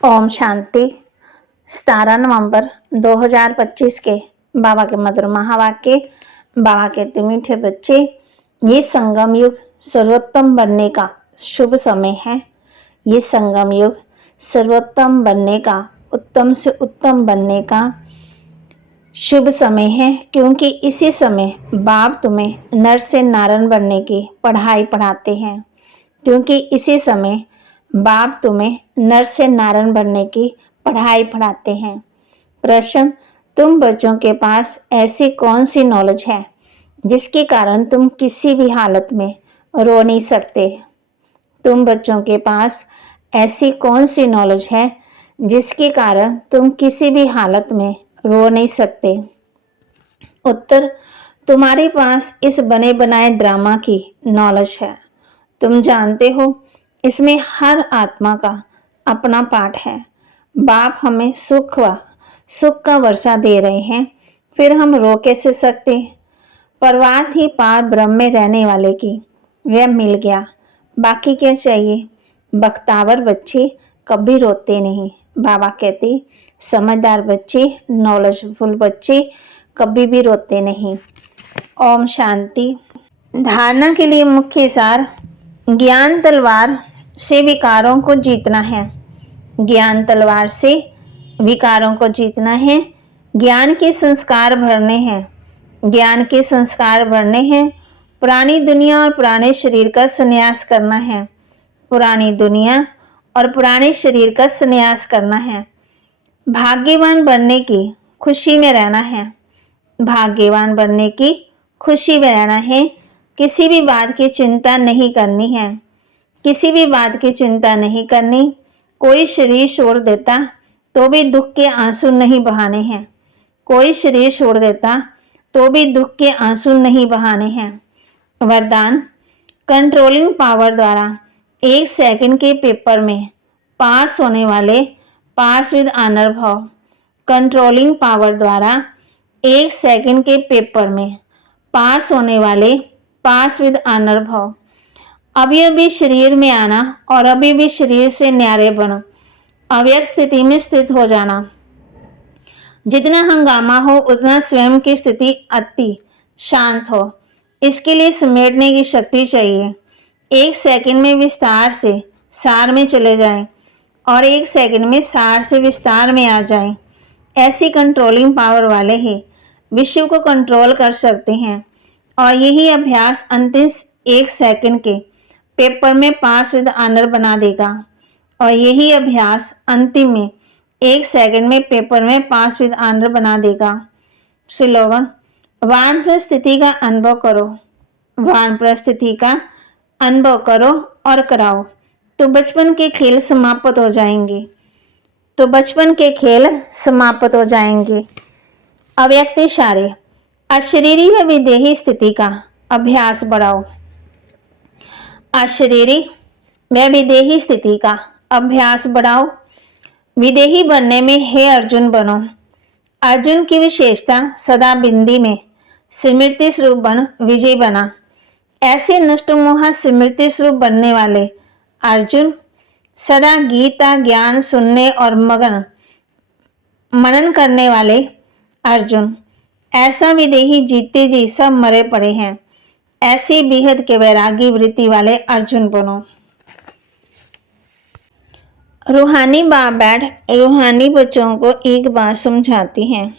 ओम शांति। 17 नवंबर 2025 के बाबा के मधुर महावाक्य। बाबा कहते मीठे बच्चे, ये संगम युग सर्वोत्तम बनने का शुभ समय है। ये संगम युग सर्वोत्तम बनने का, उत्तम से उत्तम बनने का शुभ समय है, क्योंकि इसी समय बाप तुम्हें नर से नारायण बनने की पढ़ाई पढ़ाते हैं। क्योंकि इसी समय बाप तुम्हें नर से नारायण बनने की पढ़ाई पढ़ाते हैं। प्रश्न, तुम बच्चों के पास ऐसी कौन सी नॉलेज है जिसके कारण तुम किसी भी हालत में रो नहीं सकते? तुम बच्चों के पास ऐसी कौन सी नॉलेज है जिसके कारण तुम किसी भी हालत में रो नहीं सकते? उत्तर, तुम्हारे पास इस बने बनाए ड्रामा की नॉलेज है। तुम जानते हो इसमें हर आत्मा का अपना पाठ है। बाप हमें सुख का वर्षा दे रहे हैं, फिर हम रो कैसे सकते? परवाह थी पार ब्रह्म में रहने वाले की, वह मिल गया, बाकी क्या चाहिए? बख्तावर बच्चे कभी रोते नहीं। बाबा कहते समझदार बच्चे, नॉलेजफुल बच्चे कभी भी रोते नहीं। ओम शांति। धारणा के लिए मुख्य सार, ज्ञान तलवार से विकारों को जीतना है। ज्ञान तलवार से विकारों को जीतना है। ज्ञान के संस्कार भरने हैं। ज्ञान के संस्कार भरने हैं। पुरानी दुनिया और पुराने शरीर का संन्यास करना है। पुरानी दुनिया और पुराने शरीर का संन्यास करना है। भाग्यवान बनने की खुशी में रहना है। भाग्यवान बनने की खुशी में रहना है। किसी भी बात की चिंता नहीं करनी है। किसी भी बात की चिंता नहीं करनी। कोई शरीर छोड़ देता तो भी दुख के आंसू नहीं बहाने हैं। कोई शरीर छोड़ देता तो भी दुख के आंसू नहीं बहाने हैं। वरदान, कंट्रोलिंग पावर द्वारा 1 सेकंड के पेपर में पास होने वाले पास विद ऑनर भाव। कंट्रोलिंग पावर द्वारा 1 सेकंड के पेपर में पास होने वाले पास विद ऑनर भाव। अभी अभी शरीर में आना और अभी भी शरीर से न्यारे बनो। अव्यक्त स्थिति में स्थित हो जाना। जितना हंगामा हो उतना स्वयं की स्थिति अति शांत हो। इसके लिए समेटने की शक्ति चाहिए। 1 सेकंड में विस्तार से सार में चले जाएं और 1 सेकंड में सार से विस्तार में आ जाएं। ऐसी कंट्रोलिंग पावर वाले ही विश्व को कंट्रोल कर सकते हैं। और यही अभ्यास अंतिम 1 सेकंड के पेपर में पास विद ऑनर बना देगा। और यही अभ्यास अंतिम में 1 सेकंड में पेपर में पास विद ऑनर बना देगा। स्लोगन, वानप्रस्थ स्थिति का अनुभव करो। वानप्रस्थ स्थिति का अनुभव करो और कराओ तो बचपन के खेल समाप्त हो जाएंगे। तो बचपन के खेल समाप्त हो जाएंगे। अव्यक्त इशारे, अशरीरी व विदेही स्थिति का अभ्यास बढ़ाओ। अशरीरी व विदेही स्थिति का अभ्यास बढ़ाओ। विदेही बनने में हे अर्जुन बनो। अर्जुन की विशेषता सदा बिंदी में स्मृति स्वरूप बन विजय बना। ऐसे नष्ट मोह स्मृति स्वरूप बनने वाले अर्जुन सदा गीता ज्ञान सुनने और मनन करने वाले अर्जुन, ऐसा विदेही जीते जी सब मरे पड़े हैं। ऐसी बेहद के वैरागी वृत्ति वाले अर्जुन बनो। रूहानी बाप बैठ रूहानी बच्चों को एक बात समझाती हैं।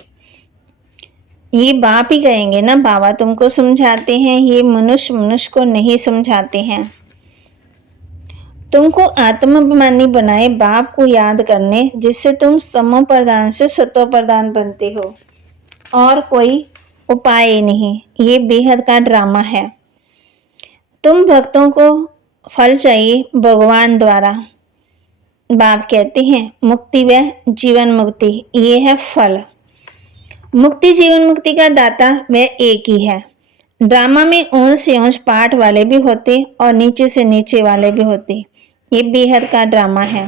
ये बाप ही कहेंगे ना, बाबा तुमको समझाते हैं, ये मनुष्य को नहीं समझाते हैं। तुमको आत्माभिमानी बनाए बाप को याद करने, जिससे तुम तमो प्रधान से सतो प्रधान बनते हो। और कोई उपाय नहीं। ये बेहद का ड्रामा है। तुम भक्तों को फल चाहिए भगवान द्वारा। बाप कहते हैं मुक्ति व जीवन मुक्ति, ये है फल। मुक्ति जीवन मुक्ति का दाता वह एक ही है। ड्रामा में ऊंच से ऊंच पाठ वाले भी होते और नीचे से नीचे वाले भी होते। ये बेहद का ड्रामा है।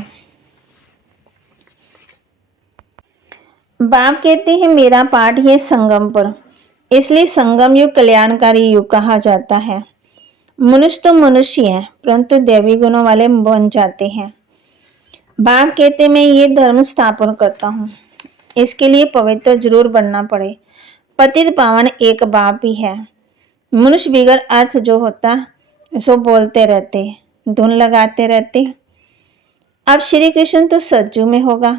बाप कहते हैं मेरा पाठ है संगम पर, इसलिए संगम युग कल्याणकारी युग कहा जाता है। मनुष्य तो मनुष्य है, परंतु दैवी गुणों वाले बन जाते हैं। बाप कहते मैं ये धर्म स्थापन करता हूँ, इसके लिए पवित्र जरूर बनना पड़े। पतित पावन एक बाप ही है। मनुष्य बिगड़ अर्थ जो होता सो बोलते रहते, धुन लगाते रहते। अब श्री कृष्ण तो सज्जू में होगा।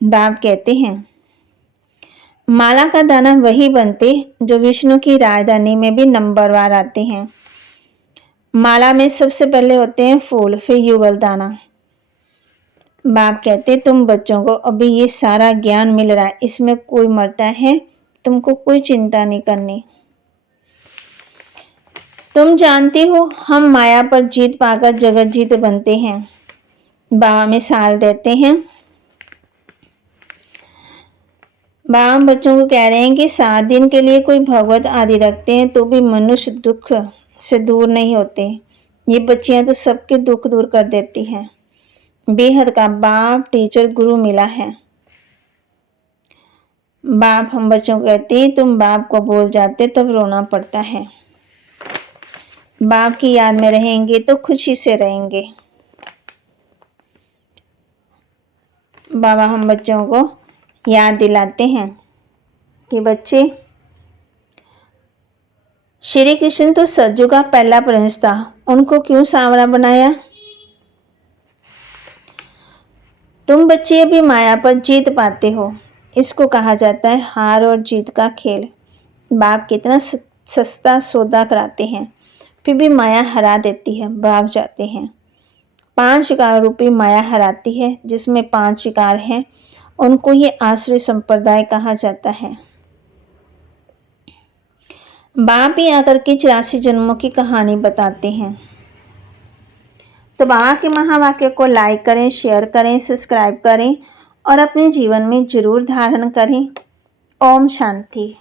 बाप कहते हैं माला का दाना वही बनते जो विष्णु की राजधानी में भी नंबरवार आते हैं। माला में सबसे पहले होते हैं फूल, फिर युगल दाना। बाप कहते तुम बच्चों को अभी ये सारा ज्ञान मिल रहा है, इसमें कोई मरता है, तुमको कोई चिंता नहीं करनी। तुम जानती हो हम माया पर जीत पाकर जगत जीत बनते हैं। बाबा मिसाल देते हैं। बाबा बच्चों को कह रहे हैं कि 7 दिन के लिए कोई भगवत आदि रखते हैं तो भी मनुष्य दुख से दूर नहीं होते। ये बच्चियां तो सबके दुख दूर कर देती हैं। बेहद का बाप टीचर गुरु मिला है। बाप हम बच्चों को कहते हैं तुम बाप को भूल जाते तब रोना पड़ता है। बाप की याद में रहेंगे तो खुशी से रहेंगे। बाबा हम बच्चों को याद दिलाते हैं कि बच्चे श्री कृष्ण तो सज्जू का पहला प्रिंस था, उनको क्यों सांवरा बनाया? तुम बच्चे अभी माया पर जीत पाते हो, इसको कहा जाता है हार और जीत का खेल। बाप कितना सस्ता सौदा कराते हैं, फिर भी माया हरा देती है, भाग जाते हैं। 5 विकार रूपी माया हराती है, जिसमें 5 विकार हैं, उनको ये आसुरी संप्रदाय कहा जाता है। बाप ही आकर के 84 जन्मों की कहानी बताते हैं। तो बाबा के महावाक्य को लाइक करें, शेयर करें, सब्सक्राइब करें और अपने जीवन में जरूर धारण करें। ओम शांति।